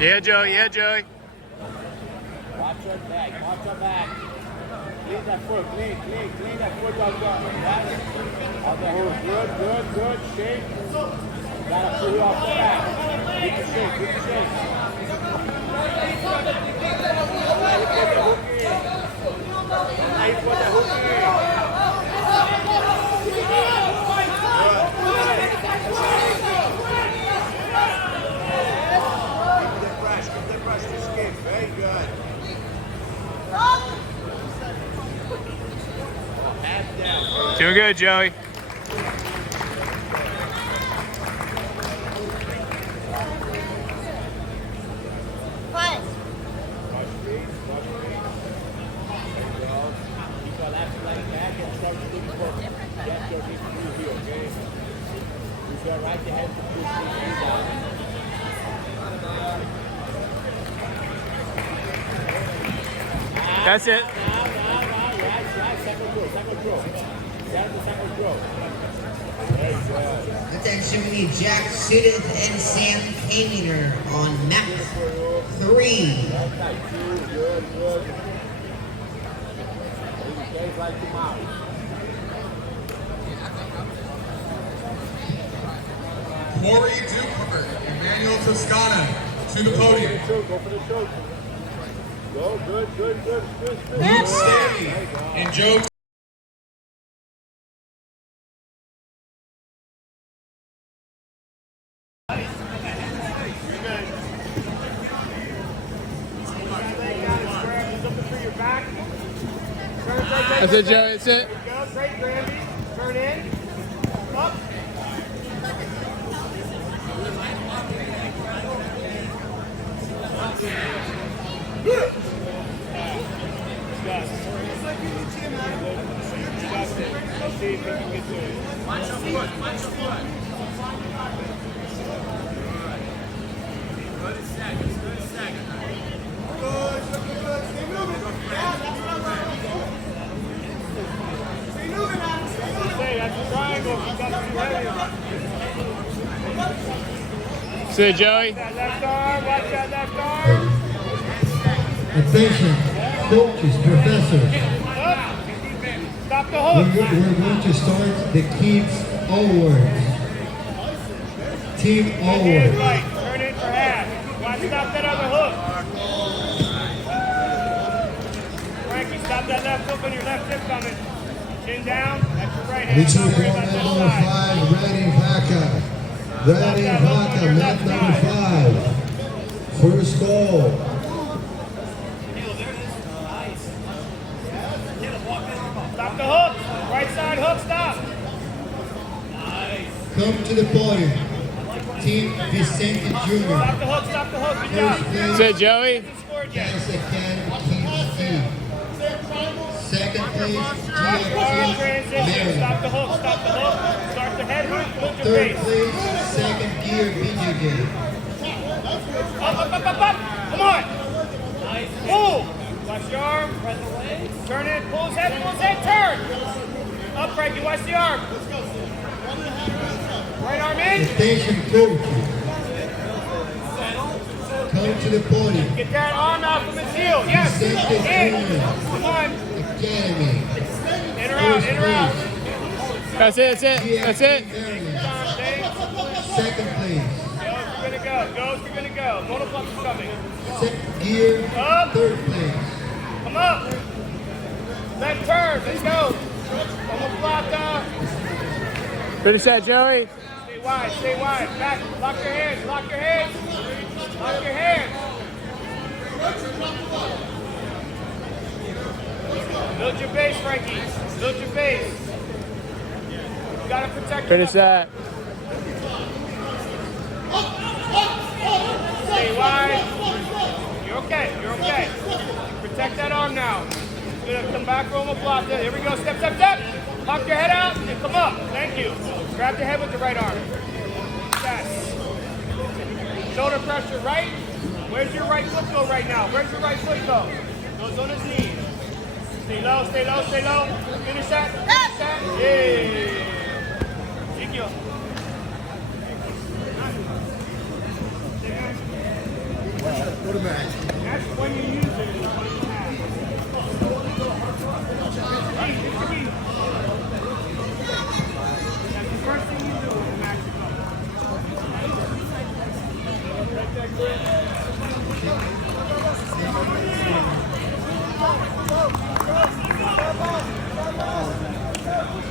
Yeah, Joey. Yeah, Joey. Watch your back. Watch your back. Clean that foot. Clean that foot while going. On the hook. Good. Shake. Gotta pull you off the back. Get the shake. Now you put the hook in. Keep the brush to skin. Very good. Half down. Doing good, Joey. That's it. Attention, we need Jack Sudeth and Sam Kaminer on map 3. Corey Duper, Emmanuel Toscana to the podium. Go for the choke. Go, good. Luke Stanley and Joe. That's it, Joey. That's it. Go, great, Granby. Turn in. Up. That's it, Joey. Left arm, watch that left arm. Attention, coaches, professors. Stop the hook. We're going to start the kids awards. Team awards. Right, turn in for half. Watch, stop that other hook. Frankie, stop that left hook on your left hip coming. Chin down, that's your right hand. Return Don't worry about that number side. 5, Ready Vaca. Ready Vaca, mat number 5. First goal. Stop the hook. Right side hook, stop. Come to the podium. Team Vicente Jr. Stop the hook, Good job. First That's place, it, Joey. Scored yet. Kazakhstan KC. Second place, Arm GFC transition. Maryland. Stop the hook. Start the head hook, lift your Third face. place, second gear video game. Up. Come on. Pull. Watch your arm. Turn it. Pull his head, turn. Up, Frankie. Watch the arm. Right arm in. Attention coach. Come to the podium. Get that arm out from his heel. Yes. In. Come on. Academy. In or out. That's it. That's it. Second place. Goes, you're gonna go. Monoplex is coming. Second gear, Up. third place. Come up. Left turn. Let's go. Omoplata. Finish that, Joey. Stay wide. Back. Lock your hands. Lock your hands. Build your base, Frankie. Build your base. You gotta protect Finish that. Stay wide. You're okay. Protect that arm now. You're gonna come back for omoplata. Here we go. Step. Pop your head out and come up. Thank you. Grab the head with the right arm. Yes. Shoulder pressure, right? Where's your right foot go right now? Goes on his knees. Stay low. Finish that. Yay. Ezekiel. back.